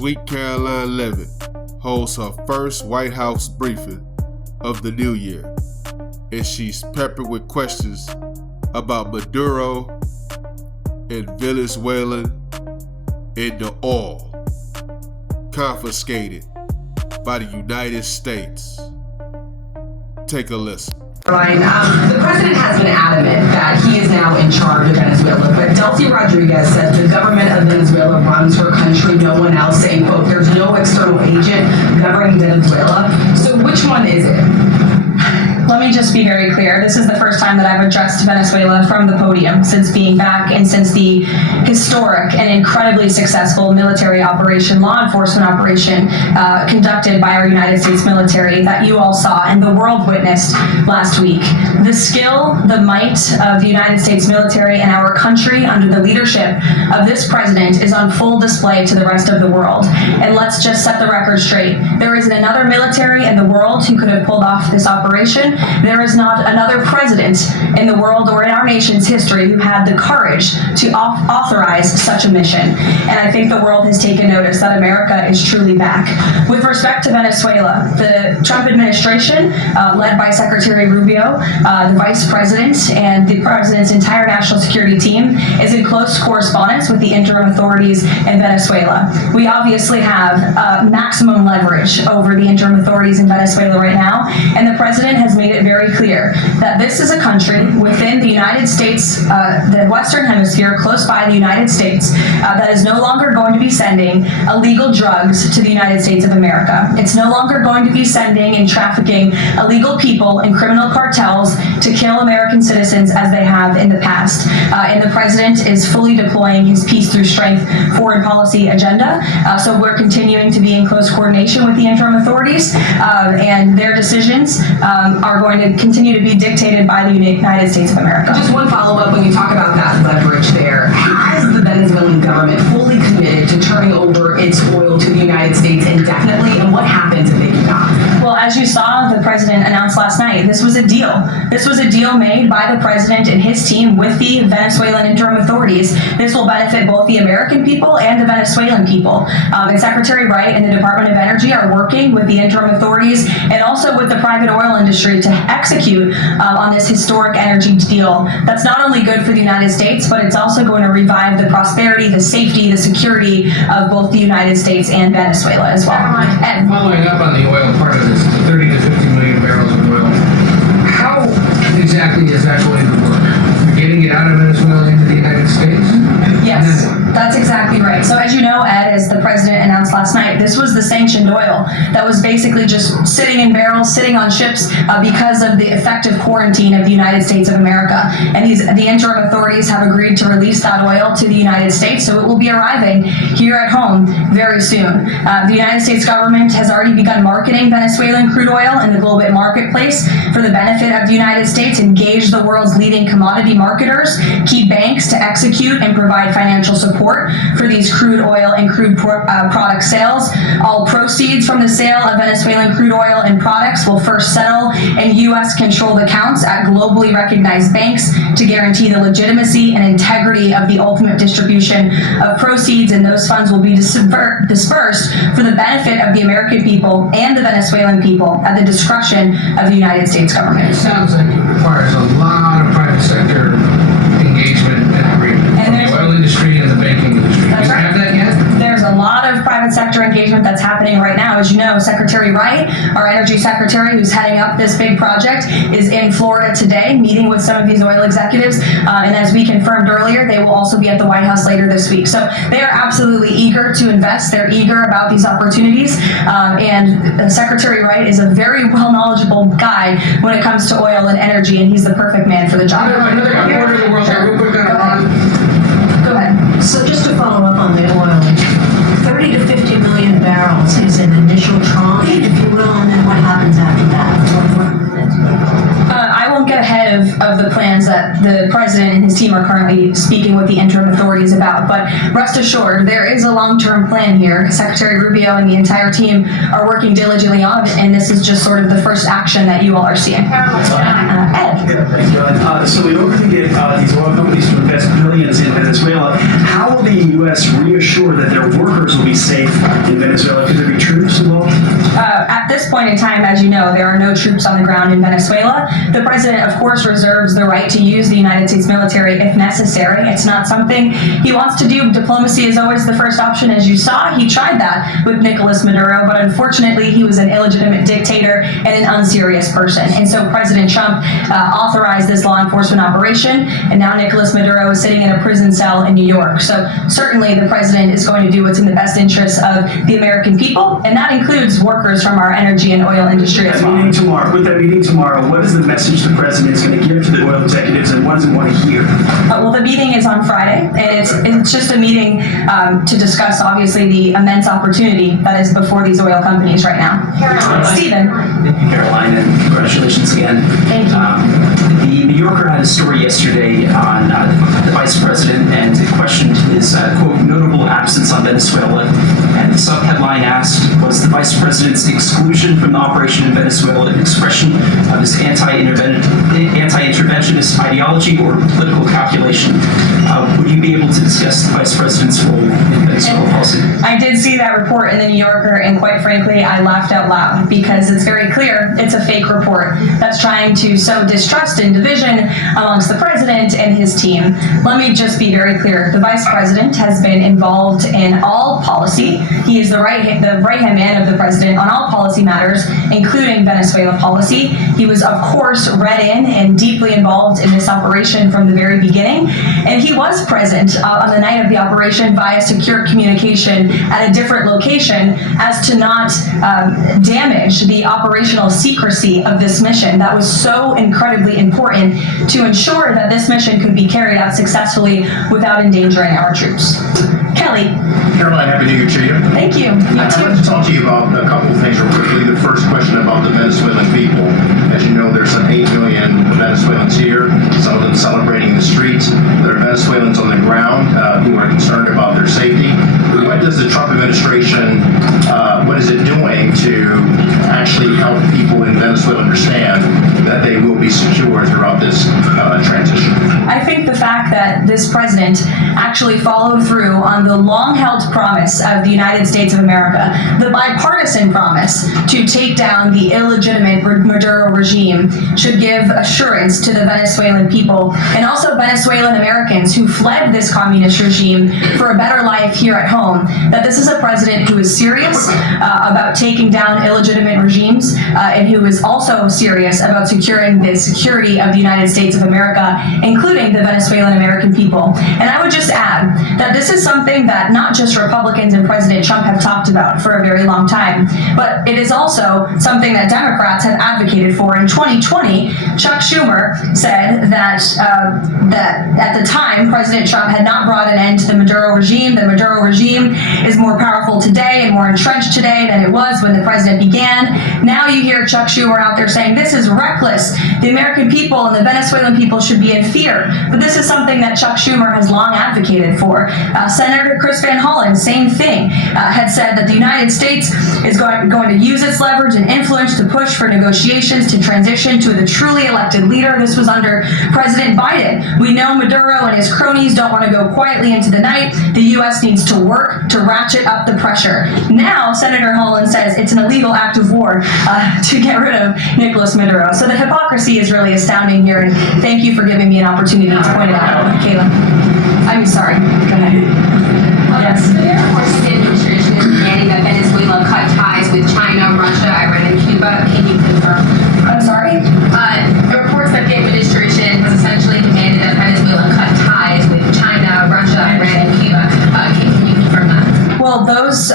Sweet Karoline Leavitt holds her first White House briefing of the new year, and she's peppered with questions about Maduro and Venezuelan and the oil confiscated by the United States. Take a listen. Caroline, the president has been adamant that he is now in charge of Venezuela, but Delcy Rodriguez says the government of Venezuela runs her country, no one else, saying, quote, there's no external agent governing Venezuela. So which one is it? Let me just be very clear. This is the first time that I've addressed Venezuela from the podium since being back and since the historic and incredibly successful military operation, law enforcement operation conducted by our United States military that you all saw and the world witnessed last week. The skill, the might of the United States military and our country under the leadership of this president is on full display to the rest of the world. And let's just set the record straight. There isn't another military in the world who could have pulled off this operation. There is not another president in the world or in our nation's history who had the courage to authorize such a mission. And I think the world has taken notice that America is truly back. With respect to Venezuela, the Trump administration, led by Secretary Rubio, the vice president, and the president's entire national security team is in close correspondence with the interim authorities in Venezuela. We obviously have maximum leverage over the interim authorities in Venezuela right now, and the president has made it very clear that this is a country within the United States, the Western Hemisphere, close by the United States, that is no longer going to be sending illegal drugs to the United States of America. It's no longer going to be sending and trafficking illegal people and criminal cartels to kill American citizens as they have in the past. And the president is fully deploying his peace through strength foreign policy agenda. So we're continuing to be in close coordination with the interim authorities, and their decisions are going to continue to be dictated by the United States of America. Just one follow-up when you talk about that leverage there. Has the Venezuelan government fully committed to turning over its oil to the United States indefinitely, and what happens if they do not? Well, as you saw, the president announced last night, this was a deal. This was a deal made by the president and his team with the Venezuelan interim authorities. This will benefit both the American people and the Venezuelan people. And Secretary Wright and the Department of Energy are working with the interim authorities and also with the private oil industry to execute on this historic energy deal. That's not only good for the United States, but it's also going to revive the prosperity, the safety, the security of both the United States and Venezuela as well. And following up on the oil part of this, the 30 to 50 million barrels of oil, how exactly is that going to work? Getting it out of Venezuela into the United States? Yes, that's exactly right. So as you know, Ed, as the president announced last night, this was the sanctioned oil that was basically just sitting in barrels, sitting on ships because of the effective quarantine of the United States of America. And the interim authorities have agreed to release that oil to the United States, so it will be arriving here at home very soon. The United States government has already begun marketing Venezuelan crude oil in the global marketplace for the benefit of the United States, engage the world's leading commodity marketers, key banks to execute and provide financial support for these crude oil and crude product sales. All proceeds from the sale of Venezuelan crude oil and products will first settle in U.S.-controlled accounts at globally recognized banks to guarantee the legitimacy and integrity of the ultimate distribution of proceeds, and those funds will be dispersed for the benefit of the American people and the Venezuelan people at the discretion of the United States government. It sounds like it requires a lot of private sector engagement and agreement from the oil industry and the banking industry. Do you have that yet? There's a lot of private sector engagement that's happening right now. As you know, Secretary Wright, our energy secretary who's heading up this big project, is in Florida today meeting with some of these oil executives. And as we confirmed earlier, they will also be at the White House later this week. So they are absolutely eager to invest. They're eager about these opportunities. And Secretary Wright is a very knowledgeable guy when it comes to oil and energy, and he's the perfect man for the job. Another quarter of the world. Sure. Real quick on Go ahead. So just to follow up on the oil, 30 to 50 million barrels is an initial tranche, if you will, and then what happens after that? I won't get ahead of the plans that the president and his team are currently speaking with the interim authorities about. But rest assured, there is a long-term plan here. Secretary Rubio and the entire team are working diligently on it, and this is just sort of the first action that you all are seeing. Ed. Yeah, thanks, Caroline. So in order to get these oil companies to invest billions in Venezuela, how will the U.S. reassure that their workers will be safe in Venezuela? Could there be troops involved? At this point in time, as you know, there are no troops on the ground in Venezuela. The president, of course, reserves the right to use the United States military if necessary. It's not something he wants to do. Diplomacy is always the first option, as you saw. He tried that with Nicolas Maduro, but unfortunately, he was an illegitimate dictator and an unserious person. And so President Trump authorized this law enforcement operation, and now Nicolas Maduro is sitting in a prison cell in New York. So certainly the president is going to do what's in the best interests of the American people, and that includes workers from our energy and oil industry as well. With that meeting tomorrow, what is the message the president is going to give to the oil executives, and what does he want to hear? Well, the meeting is on Friday, and it's just a meeting to discuss, obviously, the immense opportunity that is before these oil companies right now. Stephen. Thank you, Caroline, and congratulations again. Thank you. The New Yorker had a story yesterday on the vice president, and it questioned his, quote, notable absence on Venezuela. And the sub-headline asked, was the vice president's exclusion from the operation in Venezuela an expression of his anti-interventionist ideology or political calculation? Would you be able to discuss the vice president's role in Venezuela policy? I did see that report in the New Yorker, and quite frankly, I laughed out loud because it's very clear it's a fake report that's trying to sow distrust and division amongst the president and his team. Let me just be very clear. The vice president has been involved in all policy. He is the right-hand man of the president on all policy matters, including Venezuela policy. He was, of course, read in and deeply involved in this operation from the very beginning, and he was present on the night of the operation via secure communication at a different location as to not damage the operational secrecy of this mission that was so incredibly important to ensure that this mission could be carried out successfully without endangering our troops. Kelly. Caroline, happy New Year to you. Thank you. I'd like to talk to you about a couple of things real quickly. The first question about the Venezuelan people. As you know, there's some 8 million Venezuelans here, some of them celebrating in the streets. There are Venezuelans on the ground who are concerned about their safety. What does the Trump administration, what is it doing to actually help people in Venezuela understand that they will be secure throughout this transition? I think the fact that this president actually followed through on the long-held promise of the United States of America, the bipartisan promise to take down the illegitimate Maduro regime, should give assurance to the Venezuelan people and also Venezuelan Americans who fled this communist regime for a better life here at home, that this is a president who is serious about taking down illegitimate regimes and who is also serious about securing the security of the United States of America, including the Venezuelan American people. And I would just add that this is something that not just Republicans and President Trump have talked about for a very long time, but it is also something that Democrats have advocated for. In 2020, Chuck Schumer said that at the time, President Trump had not brought an end to the Maduro regime. The Maduro regime is more powerful today and more entrenched today than it was when the president began. Now you hear Chuck Schumer out there saying this is reckless. The American people and the Venezuelan people should be in fear. But this is something that Chuck Schumer has long advocated for. Senator Chris Van Hollen, same thing, had said that the United States is going to use its leverage and influence to push for negotiations to transition to the truly elected leader. This was under President Biden. We know Maduro and his cronies don't want to go quietly into the night. The U.S. needs to work to ratchet up the pressure. Now, Senator Holland says it's an illegal act of war to get rid of Nicolas Maduro. So the hypocrisy is really astounding here, and thank you for giving me an opportunity to point it out. Kayla. I'm sorry. Go ahead. Yes. The Air Force administration is demanding that Venezuela cut ties with China, Russia, Iran, and Cuba. Can you confirm? I'm sorry? Reports that the administration has essentially demanded that Venezuela cut ties with China, Russia, Iran, and Cuba. Can you confirm that? Well, those those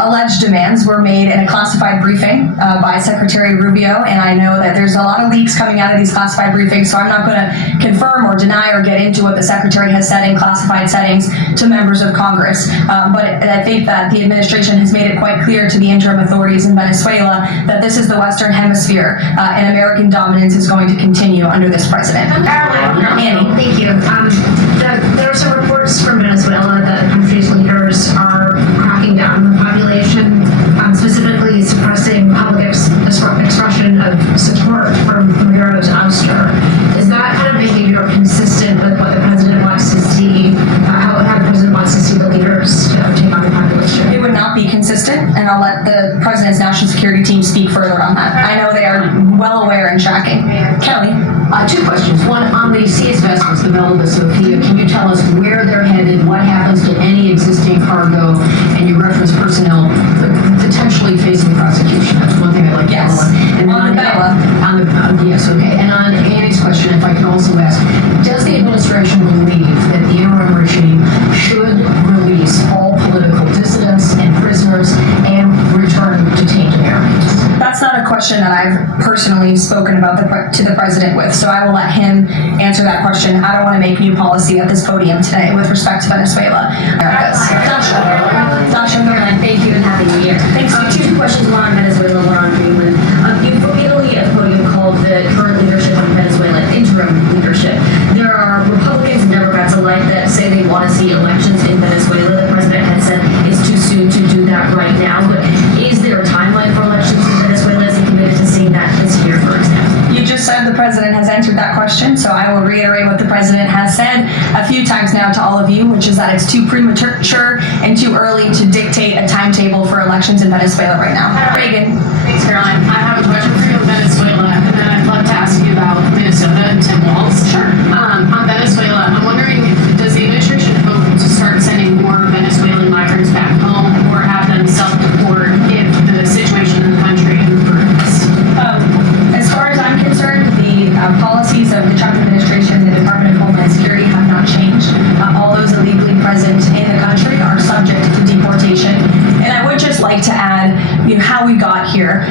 alleged demands were made in a classified briefing by Secretary Rubio, and I know that there's a lot of leaks coming out of these classified briefings, so I'm not going to confirm or deny or get into what the Secretary has said in classified settings to members of Congress. But I think that the administration has made it quite clear to the interim authorities in Venezuela that this is the Western Hemisphere, and American dominance is going to continue under this president. Annie, thank you. There are some reports from Venezuela that the country's leaders are cracking down on the population, specifically suppressing public expression of support for Maduro's ouster. Is that kind of behavior consistent with what the president wants to see, how the president wants to see the leaders take on the population? It would not be consistent, and I'll let the president's national security team speak further on that. I know they are well aware and tracking. Kelly? Two questions. One, on the CS vessels, the Bella, the Sophia, can you tell us where they're headed, what happens to any existing cargo, and you reference personnel potentially facing prosecution? That's one thing I'd like to Yes. know. And On the Bella. Yes, okay. And on Annie's question, if I can also ask, does the administration believe that the interim regime should release all political dissidents and prisoners and return detained Americans? That's not a question that I've personally spoken about to the president with, so I will let him answer that question. I don't want to make new policy at this podium today with respect to Venezuela. Sasha, thank you and Happy New Year. Thanks. Two questions, one on Venezuela, one on Greenland. You've repeatedly at the podium called the current leadership of Venezuela interim leadership. There are Republicans and Democrats alike that say they want to see elections in Venezuela. The president has said it's too soon to do that right now, but is there a timeline for elections in Venezuela? Is he committed to seeing that this year, for example? You just said the president has answered that question, so I will reiterate what the president has said a few times now to all of you, which is that it's too premature and too early to dictate a timetable for elections in Venezuela right now. Reagan. Thanks, Caroline. I have a question for you on Venezuela, and then I'd love to ask you about Minnesota and Tim Walz. Sure. On Venezuela, I'm wondering, does the administration hope to start sending more Venezuelan migrants back home or have them self-deport if the situation in the country improves? As far as I'm concerned, the policies of the Trump administration and the Department of Homeland Security have not changed. All those illegally present in the country are subject to deportation. And I would just like to add, how we got here.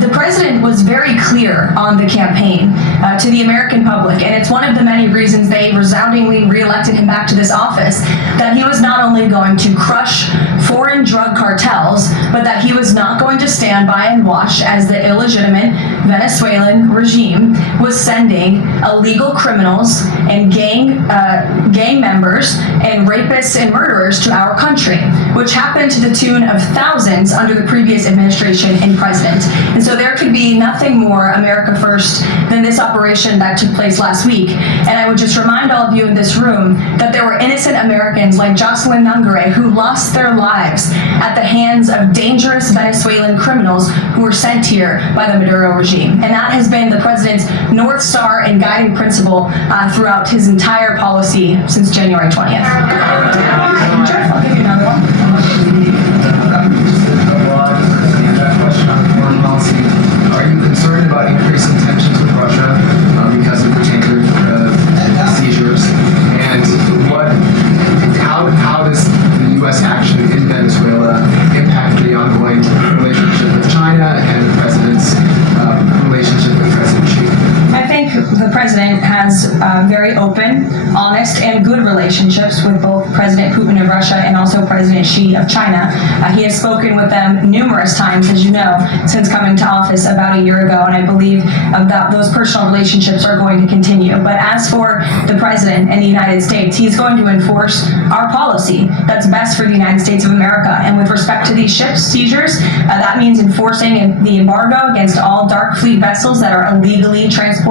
The president was very clear on the campaign to the American public, and it's one of the many reasons they resoundingly reelected him back to this office, that he was not only going to crush foreign drug cartels, but that he was not going to stand by and watch as the illegitimate Venezuelan regime was sending illegal criminals and gang members and rapists and murderers to our country, which happened to the tune of thousands under the previous administration and president. And so there could be nothing more America first than this operation that took place last week. And I would just remind all of you in this room that there were innocent Americans like Jocelyn Nungare who lost their lives at the hands of dangerous Venezuelan criminals who were sent here by the Maduro regime. And that has been the president's North Star and guiding principle throughout his entire policy since January 20th. Jeff, I'll give you another one. Are you concerned about increasing tensions with Russia because of the tanker seizures? And how does the U.S. action in Venezuela impact the ongoing relationship with China and the president's relationship with President Xi? I think the president has very open, honest, and good relationships with both President Putin of Russia and also President Xi of China. He has spoken with them numerous times, as you know, since coming to office about a year ago, and I believe that those personal relationships are going to continue. But as for the president and the United States, he's going to enforce our policy that's best for the United States of America. And with respect to these ship seizures, that means enforcing the embargo against all dark fleet vessels that are illegally transporting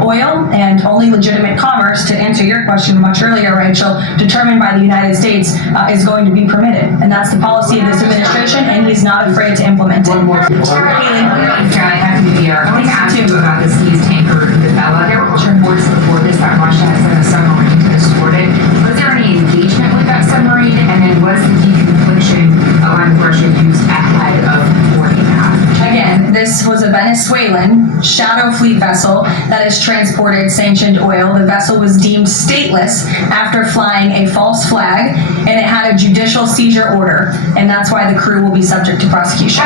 oil, and only legitimate commerce, to answer your question much earlier, Rachel, determined by the United States is going to be permitted. And that's the policy of this administration, and he's not afraid to implement it. Happy New Year. I wanted to ask you about this seized tanker, the Bella. There were reports before this that Russia had sent a submarine to escort it. Was there any engagement with that submarine? And then was the deconfliction allowing Russia use ahead of boarding that? Again, this This was a Venezuelan shadow fleet vessel that has transported sanctioned oil. The vessel was deemed stateless after flying a false flag, and it had a judicial seizure order, and that's why the crew will be subject to prosecution.